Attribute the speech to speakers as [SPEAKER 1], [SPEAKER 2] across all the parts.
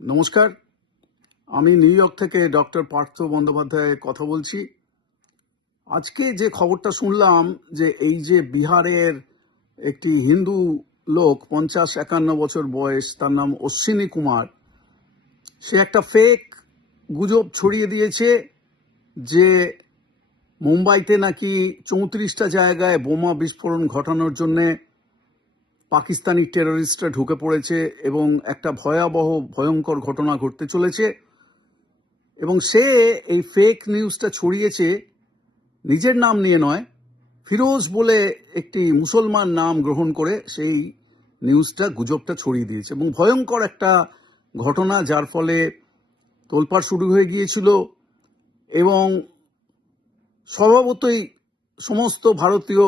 [SPEAKER 1] নমস্কার। আমি New York থেকে ডক্টর পার্থ বন্দ্যোপাধ্যায় কথা বলছি। আজকে যে খবরটা শুনলাম যে এই যে বিহারের একটি হিন্দু লোক, পঞ্চাশ একান্ন বছর বয়স, তার নাম অশ্বিনী কুমার, সে একটা ফেক গুজব ছড়িয়ে দিয়েছে যে মুম্বাইতে নাকি চৌত্রিশটা জায়গায় বোমা বিস্ফোরণ ঘটানোর জন্যে পাকিস্তানি টেররিস্টরা ঢুকে পড়েছে এবং একটা ভয়াবহ, ভয়ঙ্কর ঘটনা ঘটতে চলেছে। এবং সে এই ফেক নিউজটা ছড়িয়েছে নিজের নাম নিয়ে নয়, ফিরোজ বলে একটি মুসলমান নাম গ্রহণ করে সেই নিউজটা গুজবটা ছড়িয়ে দিয়েছে। এবং ভয়ঙ্কর একটা ঘটনা যার ফলে তোলপাড় শুরু হয়ে গিয়েছিল এবং স্বভাবতই সমস্ত ভারতীয়,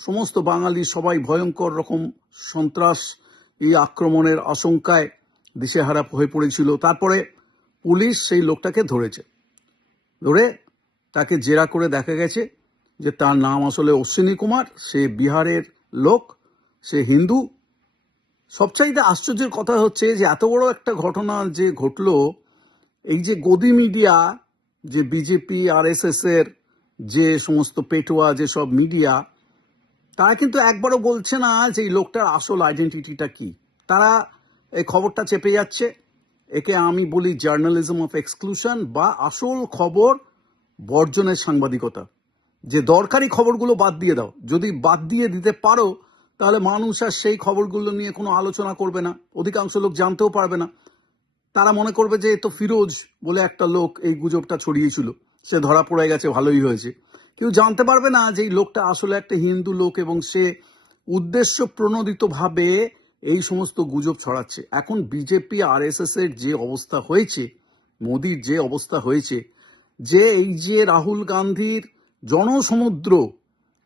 [SPEAKER 1] সমস্ত বাঙালি সবাই ভয়ঙ্কর রকম সন্ত্রাস এই আক্রমণের আশঙ্কায় দিশেহারা হয়ে পড়েছিল। তারপরে পুলিশ সেই লোকটাকে ধরেছে। ধরে তাকে জেরা করে দেখা গেছে যে তার নাম আসলে অশ্বিনী কুমার, সে বিহারের লোক, সে হিন্দু। সবচাইতে আশ্চর্যের কথা হচ্ছে যে এত বড় একটা ঘটনা যে ঘটলো, এই যে গদি মিডিয়া, যে বিজেপি আর এস এর যে সমস্ত পেটোয়া যে সব মিডিয়া তারা কিন্তু একবারও বলছে না যে এই লোকটার আসল আইডেন্টিটিটা কি। তারা এই খবরটা চেপে যাচ্ছে। একে আমি বলি জার্নালিজম অফ এক্সক্লুশন বা আসল খবর বর্জনের সাংবাদিকতা। যে দরকারি খবরগুলো বাদ দিয়ে দাও। যদি বাদ দিয়ে দিতে পারো, তাহলে মানুষ আর সেই খবরগুলো নিয়ে কোনো আলোচনা করবে না। অধিকাংশ লোক জানতেও পারবে না। তারা মনে করবে যে তো ফিরোজ বলে একটা লোক এই গুজবটা ছড়িয়েছিল। সে ধরা পড়ে গেছে, ভালোই হয়েছে। কেউ জানতে পারবে না যে এই লোকটা আসলে একটা হিন্দু লোক এবং সে উদ্দেশ্য প্রণোদিতভাবে এই সমস্ত গুজব ছড়াচ্ছে। এখন বিজেপি আর এর যে অবস্থা হয়েছে, মোদির যে অবস্থা হয়েছে, যে এই যে রাহুল গান্ধীর জনসমুদ্র,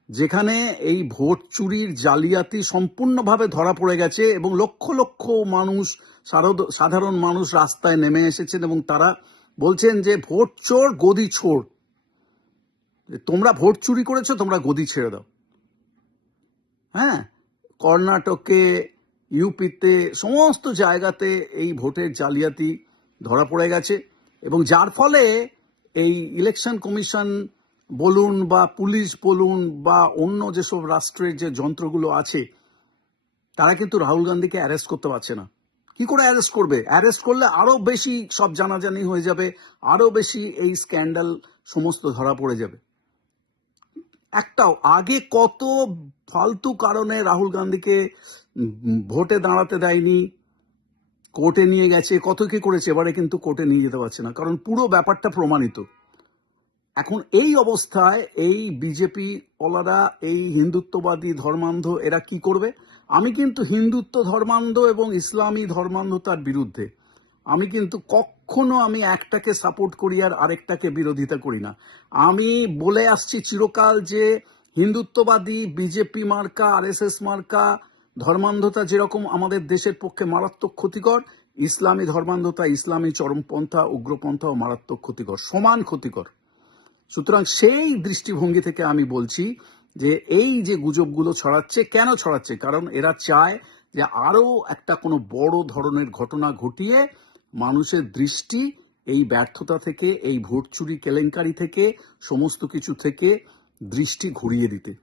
[SPEAKER 1] যেখানে এই ভোট চুরির জালিয়াতি সম্পূর্ণভাবে ধরা পড়ে গেছে এবং লক্ষ লক্ষ মানুষ সাধারণ মানুষ রাস্তায় নেমে এসেছেন এবং তারা বলছেন যে ভোট চোর, গদি ছোড় তোমরা ভোট চুরি করেছ, তোমরা গদি ছেড়ে দাও। হ্যাঁ কর্ণাটকে, ইউপিতে, সমস্ত জায়গাতে এই ভোটের জালিয়াতি ধরা পড়ে গেছে এবং যার ফলে এই ইলেকশন কমিশন বলুন বা পুলিশ বলুন বা অন্য যেসব রাষ্ট্রের যে যন্ত্রগুলো আছে, তারা কিন্তু রাহুল গান্ধীকে অ্যারেস্ট করতে পারছে না। কি করে অ্যারেস্ট করবে? অ্যারেস্ট করলে আরও বেশি সব জানাজানি হয়ে যাবে, আরও বেশি এই স্ক্যান্ডাল সমস্ত ধরা পড়ে যাবে। একটাও, আগে কত ফালতু কারণে রাহুল গান্ধীকে ভোটে দাঁড়াতে দেয়নি, কোর্টে নিয়ে গেছে, কত কি করেছে, এবারে কিন্তু কোর্টে নিয়ে যেতে পারছে না। কারণ পুরো ব্যাপারটা প্রমাণিত। এখন এই অবস্থায় এই বিজেপি ওলারা, এই হিন্দুত্ববাদী ধর্মান্ধ, এরা কি করবে? আমি কিন্তু হিন্দুত্ব ধর্মান্ধ এবং ইসলামী ধর্মান্ধতার বিরুদ্ধে, আমি কিন্তু কখনো আমি একটাকে সাপোর্ট করি আর আরেকটাকে বিরোধিতা করি না। আমি বলে আসছি চিরকাল যে হিন্দুত্ববাদী বিজেপি মার্কা আরএসএস মার্কা, ধর্মান্ধতা যেরকম আমাদের দেশের পক্ষে মারাত্মক ক্ষতিকর, ইসলামী ধর্মান্ধতা, ইসলামী চরমপন্থা, উগ্রপন্থা ও মারাত্মক ক্ষতিকর, সমান ক্ষতিকর। সুতরাং সেই দৃষ্টিভঙ্গি থেকে আমি বলছি যে এই যে গুজবগুলো ছড়াচ্ছে, কেন ছড়াচ্ছে? কারণ এরা চায় যে আরও একটা কোনো বড় ধরনের ঘটনা ঘটিয়ে মানুষের দৃষ্টি, এই ব্যর্থতা থেকে, এই ভোট চুরি কেলেঙ্কারি থেকে, সমস্ত কিছু থেকে দৃষ্টি ঘুরিয়ে দিতে।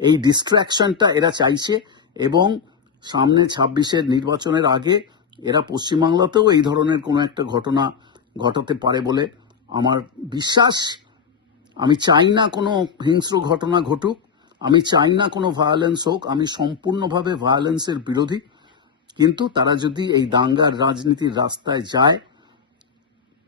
[SPEAKER 1] এই ডিস্ট্র্যাকশনটা এরা চাইছে এবং সামনে ছাব্বিশের নির্বাচনের আগে এরা পশ্চিমবাংলাতেও এই ধরনের কোনো একটা ঘটনা ঘটাতে পারে বলে আমার বিশ্বাস। আমি চাই না কোনো হিংস্র ঘটনা ঘটুক, আমি চাই না কোনো ভায়োলেন্স হোক, আমি সম্পূর্ণভাবে ভায়োলেন্সের বিরোধী। কিন্তু তারা যদি এই দাঙ্গার রাজনীতির রাস্তায় যায়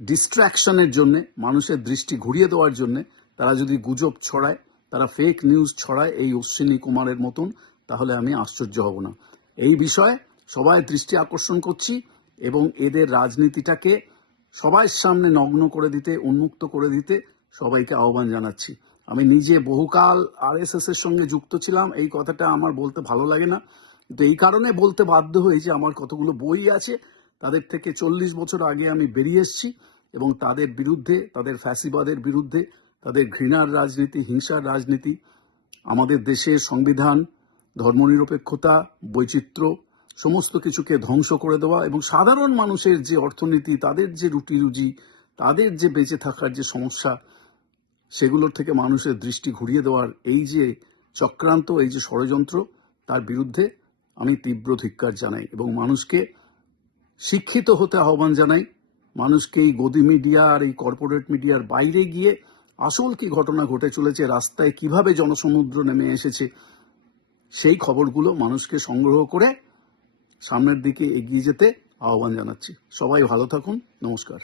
[SPEAKER 1] ডিস্ট্র্যাকশনের জন্যে, মানুষের দৃষ্টি ঘুরিয়ে দেওয়ার জন্যে, তারা যদি গুজব ছড়ায়, তারা ফেক নিউজ ছড়ায় এই অশ্বিনী কুমারের মতন, তাহলে আমি আশ্চর্য হব না। এই বিষয়ে সবাই দৃষ্টি আকর্ষণ করছি এবং এদের রাজনীতিটাকে সবার সামনে নগ্ন করে দিতে, উন্মুক্ত করে দিতে সবাইকে আহ্বান জানাচ্ছি। আমি নিজে বহুকাল আরএসএস এর সঙ্গে যুক্ত ছিলাম, এই কথাটা আমার বলতে ভালো লাগে না। কিন্তু এই কারণে বলতে বাধ্য হয়েছে আমার কতগুলো বই আছে, তাদের থেকে চল্লিশ বছর আগে আমি বেরিয়ে এসেছি এবং তাদের বিরুদ্ধে, তাদের ফ্যাসিবাদের বিরুদ্ধে, তাদের ঘৃণার রাজনীতি, হিংসার রাজনীতি, আমাদের দেশের সংবিধান, ধর্মনিরপেক্ষতা, বৈচিত্র্য, সমস্ত কিছুকে ধ্বংস করে দেওয়া এবং সাধারণ মানুষের যে অর্থনীতি, তাদের যে রুটি রুজি তাদের যে বেঁচে থাকার যে সমস্যা, সেগুলোর থেকে মানুষের দৃষ্টি ঘুরিয়ে দেওয়ার এই যে চক্রান্ত, এই যে ষড়যন্ত্র, তার বিরুদ্ধে আমি তীব্র ধিক্কার জানাই এবং মানুষকে শিক্ষিত হতে আহ্বান জানাই। মানুষকে এই গদি মিডিয়া আর এই কর্পোরেট মিডিয়ার বাইরে গিয়ে আসল কি ঘটনা ঘটে চলেছে, রাস্তায় কীভাবে জনসমুদ্র নেমে এসেছে, সেই খবরগুলো মানুষকে সংগ্রহ করে সামনের দিকে এগিয়ে যেতে আহ্বান জানাচ্ছি। সবাই ভালো থাকুন। নমস্কার।